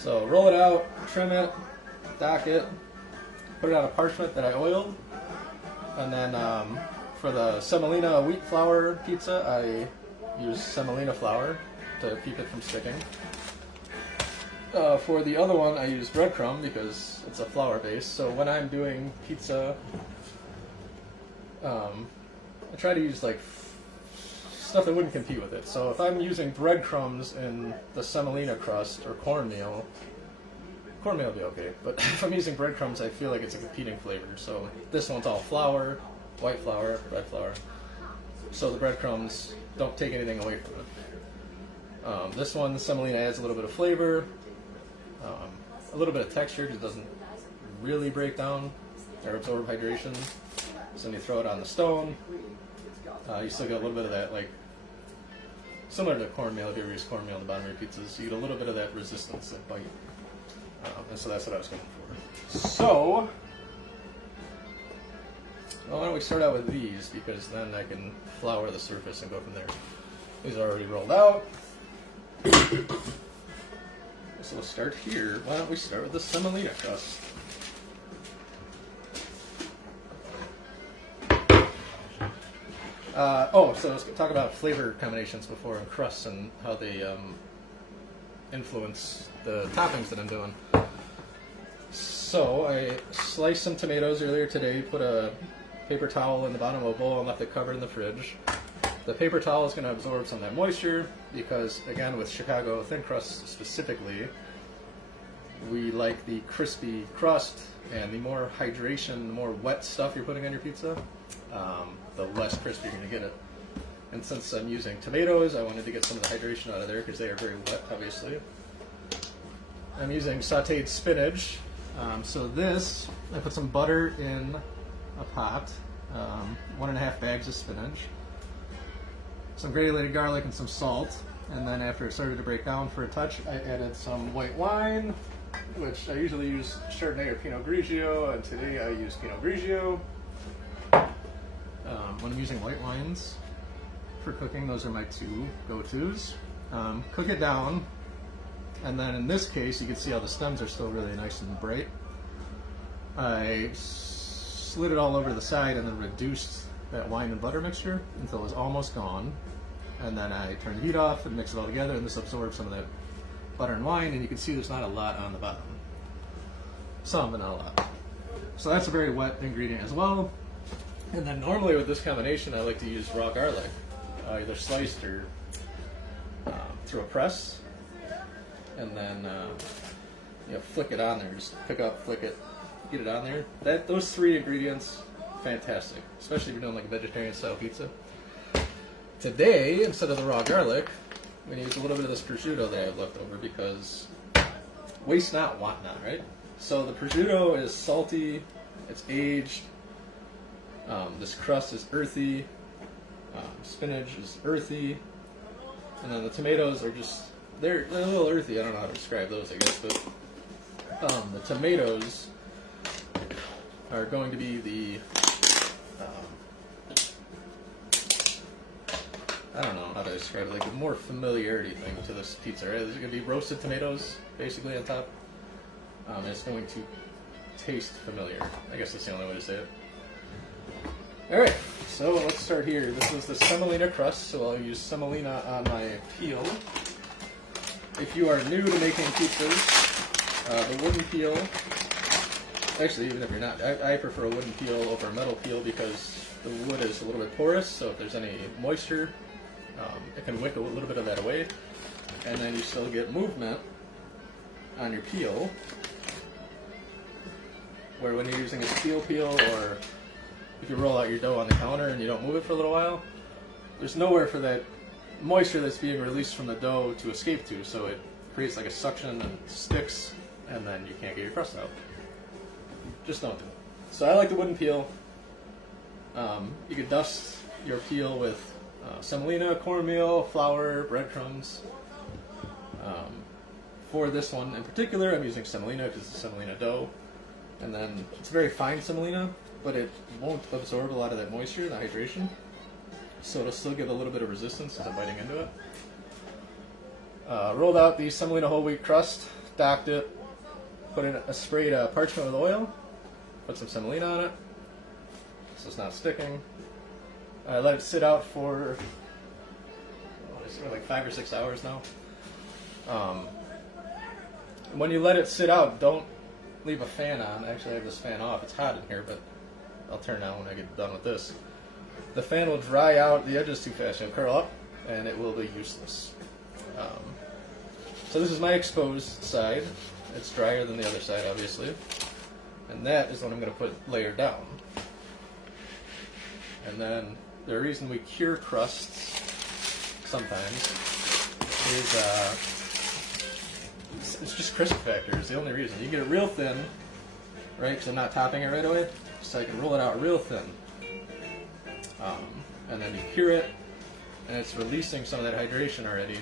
So roll it out, trim it, dock it, put it on a parchment that I oiled, and then for the semolina wheat flour pizza, I use semolina flour to keep it from sticking. For the other one, I use breadcrumb because it's a flour base. So when I'm doing pizza, I try to use like stuff that wouldn't compete with it. So if I'm using breadcrumbs in the semolina crust or cornmeal will be okay. But if I'm using breadcrumbs, I feel like it's a competing flavor. So this one's all flour, white flour, red flour. So the breadcrumbs don't take anything away from it. This one, the semolina, adds a little bit of flavor, a little bit of texture because it doesn't really break down or absorb hydration. So when you throw it on the stone, you still get a little bit of that, like similar to cornmeal. If you ever use cornmeal in the bottom of your pizzas, you get a little bit of that resistance, that bite. And so that's what I was going for. So, well, why don't we start out with these, because then I can flour the surface and go from there. These are already rolled out. So we'll start here. Why don't we start with the semolina crust? So let's talk about flavor combinations before and crusts and how they influence the toppings that I'm doing. So I sliced some tomatoes earlier today, put a paper towel in the bottom of a bowl and left it covered in the fridge. The paper towel is going to absorb some of that moisture because, again, with Chicago thin crust specifically, we like the crispy crust, and the more hydration, the more wet stuff you're putting on your pizza, the less crispy you're going to get it. And since I'm using tomatoes, I wanted to get some of the hydration out of there because they are very wet, obviously. I'm using sauteed spinach. So this, I put some butter in a pot, 1.5 bags of spinach, some granulated garlic and some salt, and then after it started to break down for a touch, I added some white wine, which I usually use Chardonnay or Pinot Grigio, and today I use Pinot Grigio. When I'm using white wines for cooking, those are my two go-tos. Cook it down, and then in this case, you can see how the stems are still really nice and bright. I slid it all over to the side and then reduced that wine and butter mixture until it was almost gone. And then I turned the heat off and mixed it all together, and this absorbed some of that butter and wine, and you can see there's not a lot on the bottom. Some, but not a lot. So that's a very wet ingredient as well. And then normally with this combination, I like to use raw garlic, either sliced or through a press. And then flick it on there. Just pick up, flick it, get it on there. Those three ingredients, fantastic, especially if you're doing like a vegetarian style pizza. Today, instead of the raw garlic, I'm going to use a little bit of this prosciutto that I have left over because waste not, want not, right? So the prosciutto is salty, it's aged, this crust is earthy, spinach is earthy, and then the tomatoes are just, they're a little earthy. I don't know how to describe those, I guess, but the tomatoes are going to be the, I don't know how to describe it, like a more familiarity thing to this pizza, right? There's going to be roasted tomatoes, basically, on top. And it's going to taste familiar. I guess that's the only way to say it. Alright, so let's start here. This is the semolina crust, so I'll use semolina on my peel. If you are new to making pizzas, the wooden peel, actually even if you're not, I prefer a wooden peel over a metal peel because the wood is a little bit porous, so if there's any moisture, it can wick a little bit of that away, and then you still get movement on your peel, where when you're using a steel peel or if you roll out your dough on the counter and you don't move it for a little while, there's nowhere for that moisture that's being released from the dough to escape to, so it creates like a suction and sticks, and then you can't get your crust out. Just don't do it. So I like the wooden peel. You could dust your peel with semolina, cornmeal, flour, breadcrumbs. For this one in particular, I'm using semolina because it's a semolina dough. And then it's very fine semolina, but it won't absorb a lot of that moisture, the hydration. So it'll still give a little bit of resistance as I'm biting into it. Rolled out the semolina whole wheat crust docked it, put in a sprayed parchment with oil, put some semolina on it, so it's not sticking. Let it sit out for like 5 or 6 hours now. When you let it sit out, don't leave a fan on. Actually, I have this fan off. It's hot in here, but I'll turn it on when I get done with this. The fan will dry out. The edges too fast. It'll curl up, and it will be useless. So this is my exposed side. It's drier than the other side, obviously. And that is what I'm going to put layered down. And then the reason we cure crusts sometimes is it's just crisp factor is the only reason. You get it real thin, right, because I'm not topping it right away, so I can roll it out real thin. And then you cure it, and it's releasing some of that hydration already.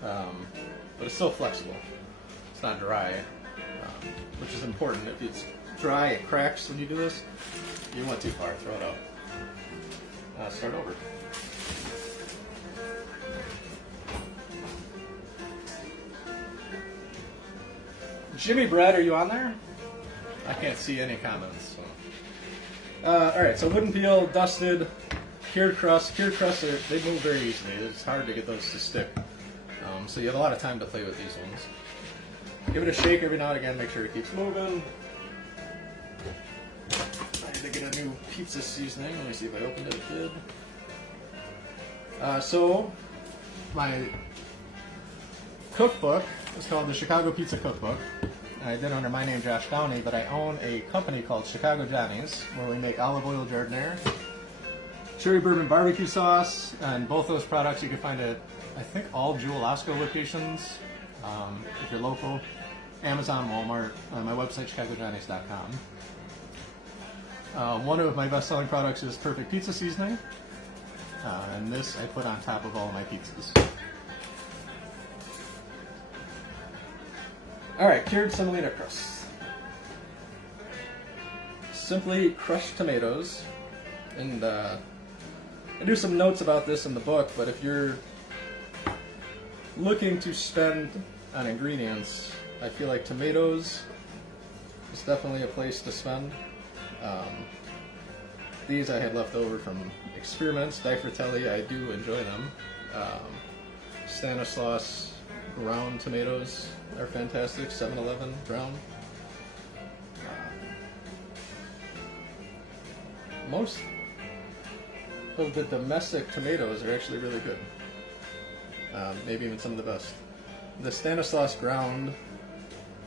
But it's still flexible. It's not dry, which is important. If it's dry, it cracks when you do this. You went too far, throw it out. Start over. Jimmy Brad, are you on there? I can't see any comments. So. Alright, so wooden peel, dusted, cured crust. Cured crusts, they move very easily. It's hard to get those to stick. So you have a lot of time to play with these ones. Give it a shake every now and again, make sure it keeps moving. I need to get a new pizza seasoning. Let me see if I opened it. It did. So, my cookbook is called the Chicago Pizza Cookbook. I did it under my name, Josh Downey, but I own a company called Chicago Johnny's, where we make olive oil jardiniere, cherry bourbon barbecue sauce, and both those products you can find at, I think, all Jewel Osco locations, if you're local, Amazon, Walmart, my website, chicagojohnny's.com. One of my best-selling products is Perfect Pizza Seasoning, and this I put on top of all of my pizzas. Alright, cured semolina crust. Simply crushed tomatoes, and I do some notes about this in the book, but if you're looking to spend on ingredients, I feel like tomatoes is definitely a place to spend. These I had left over from experiments. Di Fratelli, I do enjoy them. Stanislaus ground tomatoes are fantastic. 7-Eleven ground. Most of the domestic tomatoes are actually really good. Maybe even some of the best. The Stanislaus ground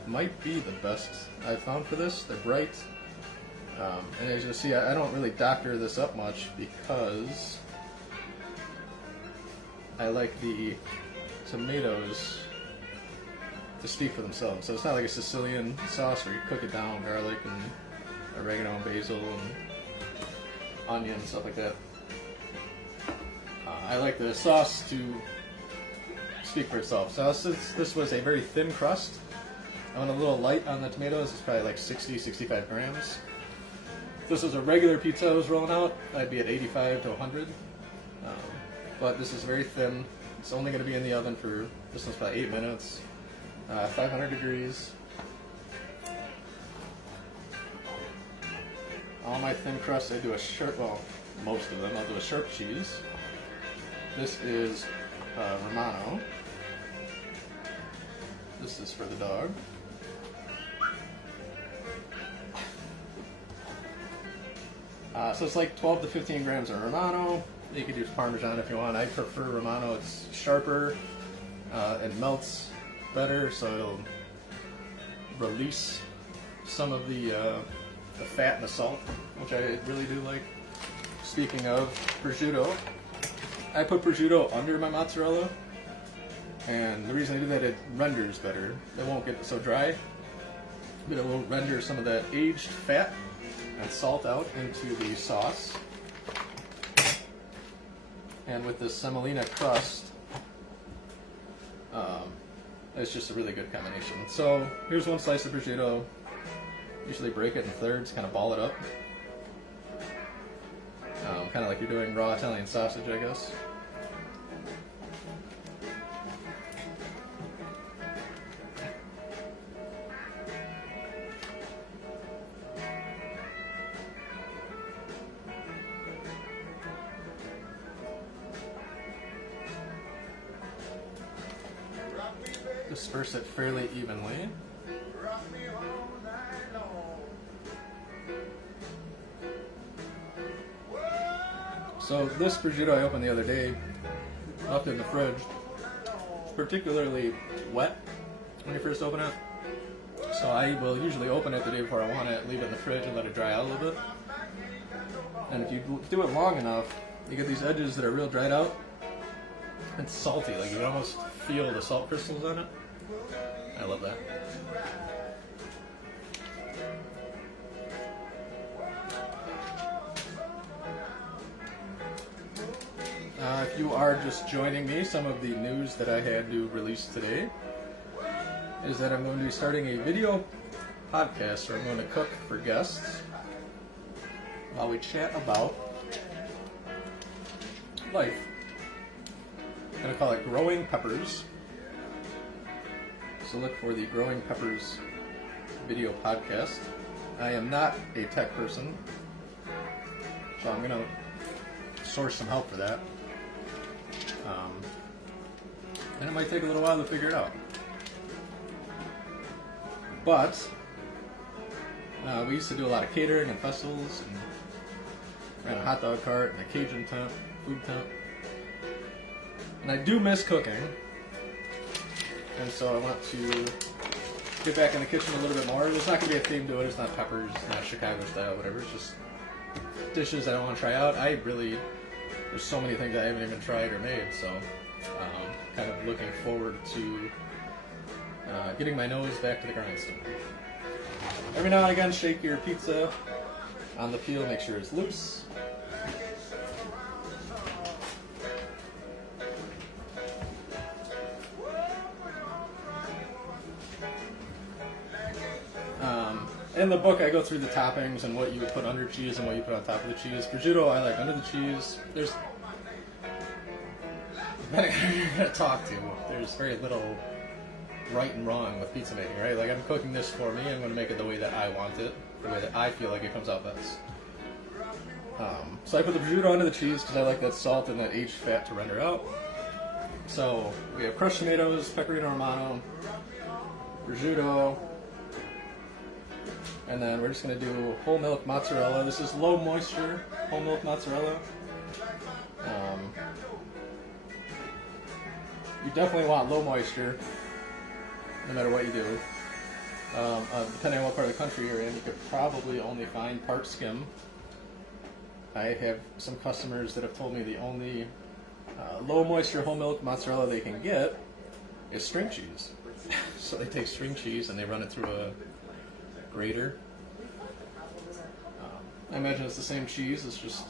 might be the best I've found for this. They're bright. And as you'll see, I don't really doctor this up much because I like the tomatoes to speak for themselves. So it's not like a Sicilian sauce where you cook it down, garlic and oregano and basil and onion and stuff like that. I like the sauce to speak for itself. So since this was a very thin crust, I went a little light on the tomatoes. It's probably like 60-65 grams. If this was a regular pizza I was rolling out, I'd be at 85 to 100. But this is very thin. It's only going to be in the oven for, this one's probably 8 minutes. 500 degrees. All my thin crusts, I do a sharp, well, most of them, I'll do a sharp cheese. This is Romano. This is for the dog. So it's like 12 to 15 grams of Romano. You could use Parmesan if you want. I prefer Romano. It's sharper. It melts better, so it'll release some of the fat and the salt, which I really do like. Speaking of prosciutto, I put prosciutto under my mozzarella, and the reason I do that, it renders better. It won't get so dry, but it will render some of that aged fat and salt out into the sauce. And with this semolina crust, it's just a really good combination. So here's one slice of prosciutto. Usually break it in thirds, kind of ball it up. Kind of like you're doing raw Italian sausage, I guess. disperse it fairly evenly. So this prosciutto I opened the other day, left it in the fridge. It's particularly wet when you first open it. So I will usually open it the day before I want it, leave it in the fridge and let it dry out a little bit. And if you do it long enough, you get these edges that are real dried out. It's salty, like you can almost feel the salt crystals on it. I love that. If you are just joining me, some of the news that I had to release today is that I'm going to be starting a video podcast where I'm going to cook for guests while we chat about life. I'm going to call it Growing Peppers. So look for the Growing Peppers video podcast. I am not a tech person, so I'm going to source some help for that. And it might take a little while to figure it out. But we used to do a lot of catering and festivals, and we had a hot dog cart and a Cajun tent, food tent. And I do miss cooking, and so I want to get back in the kitchen a little bit more. There's not going to be a theme to it. It's not peppers, it's not Chicago style, whatever. It's just dishes I want to try out. There's so many things I haven't even tried or made, so kind of looking forward to getting my nose back to the grindstone. Every now and again, shake your pizza on the peel, make sure it's loose. In the book, I go through the toppings and what you would put under cheese and what you put on top of the cheese. Prosciutto, I like under the cheese. Depending on who you're going to talk to, there's very little right and wrong with pizza making, right? Like, I'm cooking this for me. I'm going to make it the way that I want it, the way that I feel like it comes out best. So I put the prosciutto under the cheese because I like that salt and that aged fat to render out. So we have crushed tomatoes, pecorino romano, prosciutto, and then we're just going to do whole milk mozzarella. This is low moisture whole milk mozzarella. You definitely want low moisture no matter what you do. Depending on what part of the country you're in, you could probably only find part skim. I have some customers that have told me the only low moisture whole milk mozzarella they can get is string cheese. So they take string cheese and they run it through a grater. I imagine it's the same cheese, it's just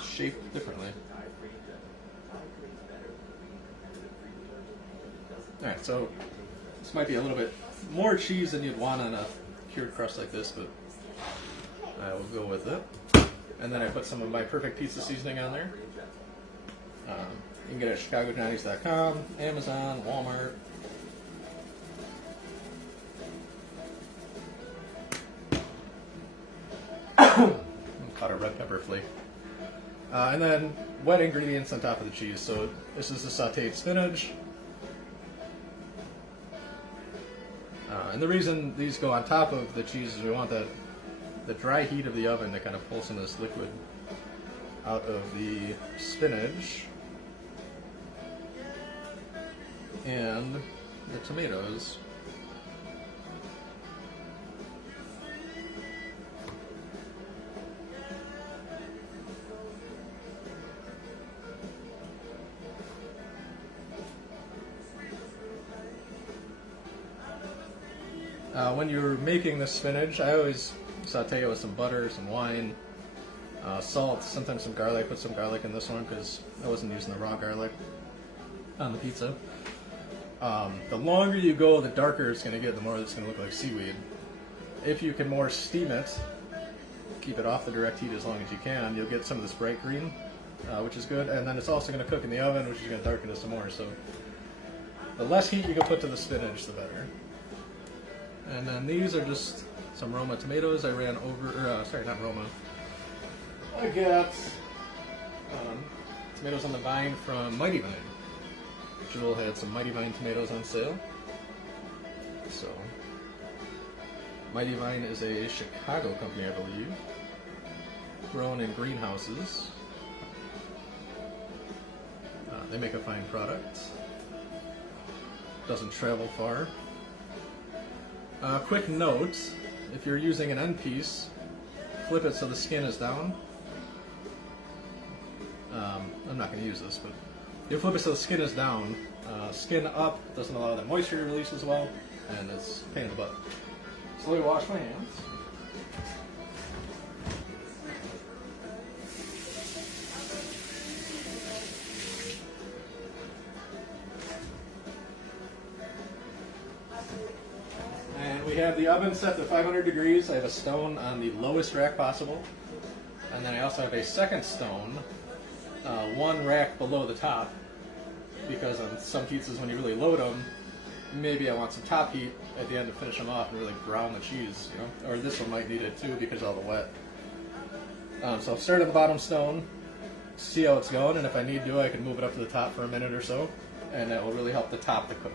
shaped differently. Alright, so this might be a little bit more cheese than you'd want on a cured crust like this, but I will go with it. And then I put some of my perfect pizza seasoning on there. You can get it at chicagojohnnies.com, Amazon, Walmart. Caught a red pepper flake. And then wet ingredients on top of the cheese. So this is the sauteed spinach. And the reason these go on top of the cheese is we want the dry heat of the oven to kind of pull some of this liquid out of the spinach. And the tomatoes. When you're making the spinach, I always saute it with some butter, some wine, salt, sometimes some garlic. Put some garlic in this one because I wasn't using the raw garlic on the pizza. The longer you go, the darker it's going to get, the more it's going to look like seaweed. If you can more steam it, keep it off the direct heat as long as you can, you'll get some of this bright green, which is good. And then it's also going to cook in the oven, which is going to darken it some more. So the less heat you can put to the spinach, the better. And then these are just some Roma tomatoes I ran over, sorry, not Roma. I got tomatoes on the vine from Mighty Vine. Jewel had some Mighty Vine tomatoes on sale. So, Mighty Vine is a Chicago company, I believe, grown in greenhouses. They make a fine product. Doesn't travel far. Quick note, if you're using an end piece, flip it so the skin is down. I'm not going to use this, but you flip it so the skin is down. Skin up doesn't allow that moisture to release as well, and it's a pain in the butt. So let me wash my hands. And we have the oven set to 500 degrees. I have a stone on the lowest rack possible. And then I also have a second stone, one rack below the top, because on some pizzas when you really load them, maybe I want some top heat at the end to finish them off and really brown the cheese, you know? Or this one might need it too because of all the wet. So I'll start at the bottom stone, see how it's going, and if I need to, I can move it up to the top for a minute or so, and that will really help the top to cook.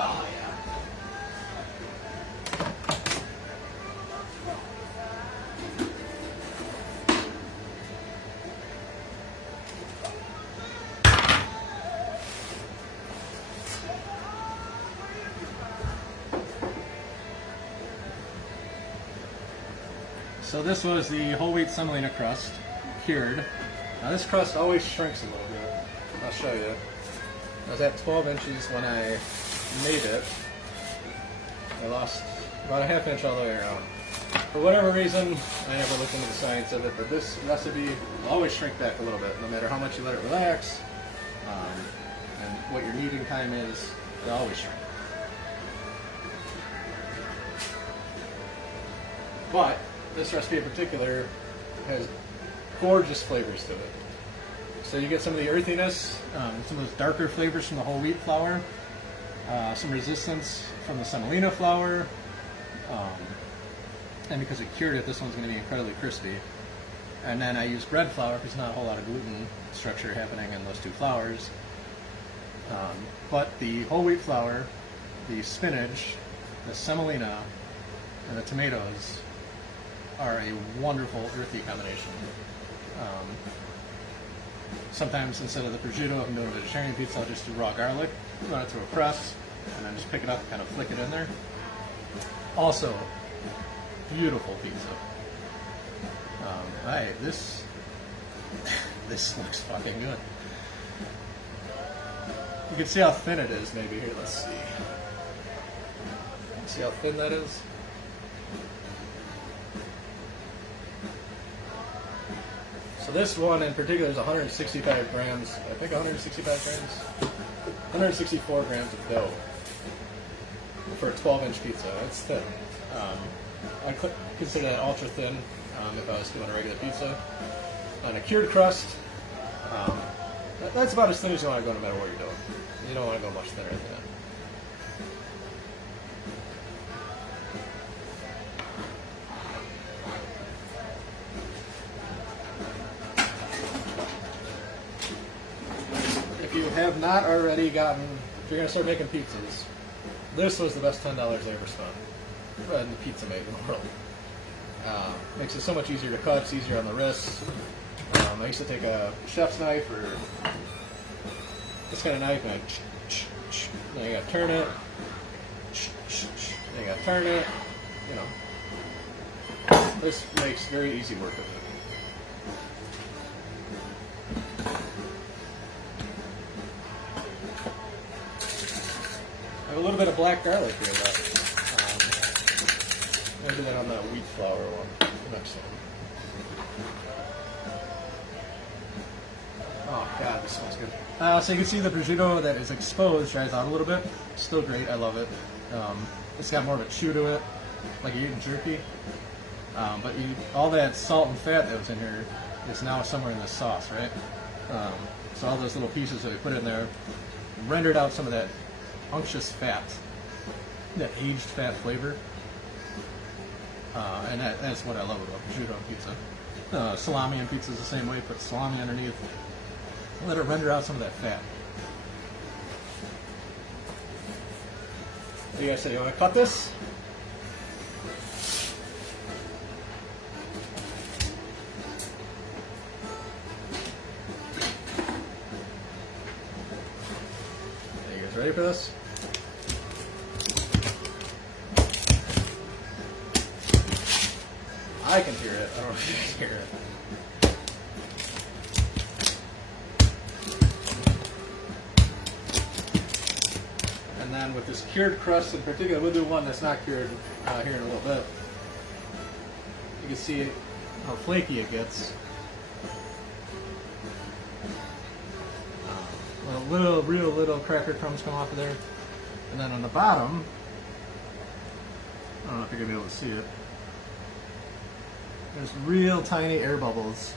Oh, yeah. So this was the whole wheat semolina crust, cured. Now this crust always shrinks a little bit. I'll show you. I was at 12 inches when I made it. I lost about a half inch all the way around. For whatever reason, I never looked into the science of it, but this recipe will always shrink back a little bit, no matter how much you let it relax, and what your kneading time is, it'll always shrink. But this recipe in particular has gorgeous flavors to it. So you get some of the earthiness, some of those darker flavors from the whole wheat flour, some resistance from the semolina flour, and because it cured it, this one's going to be incredibly crispy. And then I use bread flour because there's not a whole lot of gluten structure happening in those two flours. But the whole wheat flour, the spinach, the semolina, and the tomatoes are a wonderful earthy combination. Sometimes instead of the prosciutto, if I'm doing a vegetarian pizza, I'll just do raw garlic, run it through a crust, and then just pick it up and kind of flick it in there. Also, beautiful pizza. This looks fucking good. You can see how thin it is maybe here, let's see. See how thin that is? So this one in particular is 165 grams, I think 165 grams? 164 grams of dough for a 12-inch pizza. That's thin. I consider that ultra thin if I was doing a regular pizza. On a cured crust, that's about as thin as you want to go no matter what you're doing. You don't want to go much thinner than that. If you have not already gotten, if you're going to start making pizzas, this was the best $10 I ever spent in the pizza made in the world. Makes it so much easier to cut, it's easier on the wrists. I used to take a chef's knife or this kind of knife and then you gotta turn it, then you gotta turn it, you know. This makes very easy work of it. I have a little bit of black garlic here left. I'll do that on the wheat flour one next time. Oh god, this smells good. So you can see the prosciutto that is exposed dries out a little bit. Still great, I love it. It's got more of a chew to it, like you're eating jerky. But all that salt and fat that was in here is now somewhere in this sauce, right? So all those little pieces that we put in there rendered out some of that unctuous fat that aged fat flavor. And that's what I love about prosciutto on pizza. Salami on pizza is the same way. Put salami underneath. Let it render out some of that fat. What do you guys say? You want to cut this? Are you guys ready for this? I can hear it. I don't know if you can hear it. And then with this cured crust in particular, we'll do one that's not cured here in a little bit. You can see how flaky it gets. Real little cracker crumbs come off of there. And then on the bottom, I don't know if you're going to be able to see it. There's real tiny air bubbles.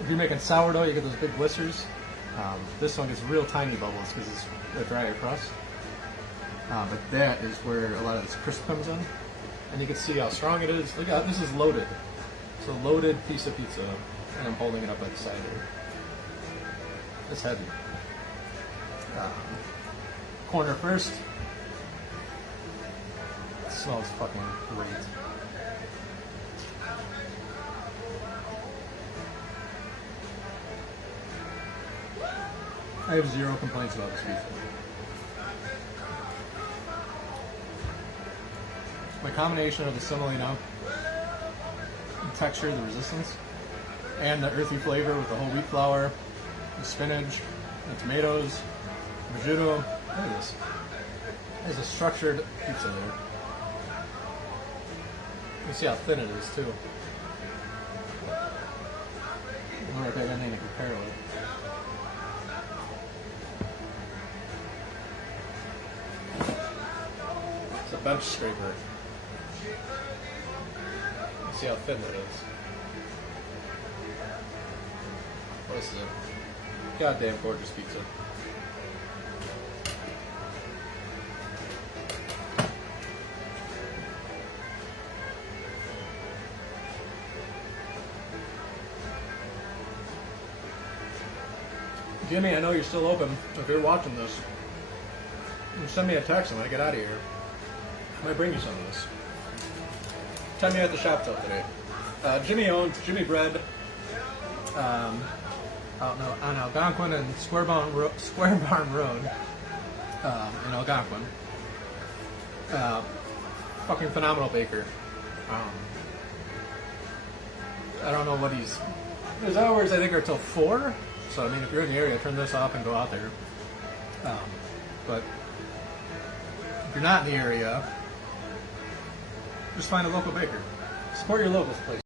If you're making sourdough, you get those big blisters. This one gets real tiny bubbles because it's a drier crust. But that is where a lot of this crisp comes in. And you can see how strong it is. Look at this is loaded. It's a loaded piece of pizza. And I'm holding it up like cider. It's heavy. Corner first. It smells fucking great. I have zero complaints about this pizza. My combination of the semolina, the texture, the resistance, and the earthy flavor with the whole wheat flour, the spinach, the tomatoes, prosciutto. Look at this. There's a structured pizza there. You can see how thin it is too. I don't think I got anything to compare with. It's a bench scraper. You see how thin that is. What is it? Goddamn gorgeous pizza. Jimmy, I know you're still open. If you're watching this, you send me a text when I get out of here. I might bring you some of this. Time you at the shop till today. Jimmy owns Jimmy Bread on Algonquin and Square Barn Road in Algonquin. Fucking phenomenal baker. I don't know what he's... His hours, I think, are till 4. So, I mean, if you're in the area, turn this off and go out there. But if you're not in the area, just find a local baker. Support your local place.